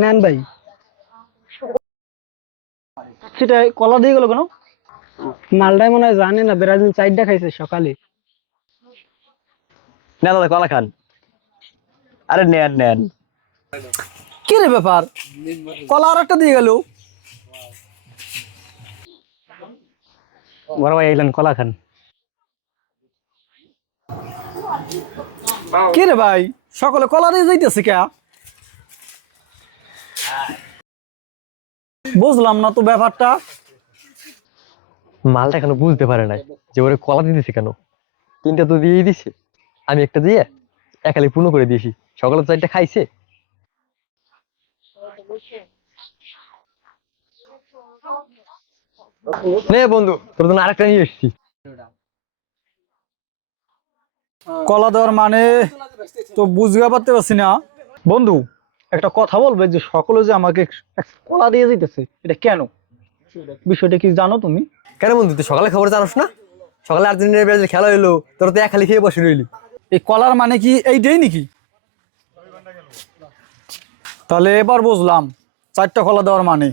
নেন ভাই। সেটা কলা দিয়ে গেল কেন? মালটাই মনে হয় জানে না, ব্রাজিল চারটা খাইছে সকালে। না দাদা কলা খান। আরে নেন নেন। কি রে ব্যাপার, কলা আর একটা দিয়ে গেল। বড় ভাই এলেন কলা খান। কি রে ভাই, সকলে কলা দিয়ে যাইতেছে কে? বুঝলাম না তো ব্যাপারটা। মালটা এখনো বুঝতে পারে নাই যে ওরে কলা দিতেছে কেন। তিনটা তো দিয়েই দিছে, আমি একটা দিয়ে একালি পূর্ণ করে দিয়েছি। সকালে তো চারটা খাইছে। নে বন্ধু, তোর জন্য আরেকটা নিয়ে এসেছি। কলা দেওয়ার মানে তো বুঝতে পারতে পারছি না। বন্ধু, একটা কথা বলবে যে সকলে যে আমাকে কলা দিয়ে দিতেছে, এটা কেন? বিষয়টা কি জানো তুমি? কেন বন্ধু, তুই সকালে খবর জানোস না? সকালে আর্জেন্টিনা ব্রাজিল খেলা হইলো, তোর তো একালি খেয়ে বসে রইলি। এই কলার মানে কি এইটাই নাকি? তাহলে এবার বুঝলাম চারটা কলা দেওয়ার মানে।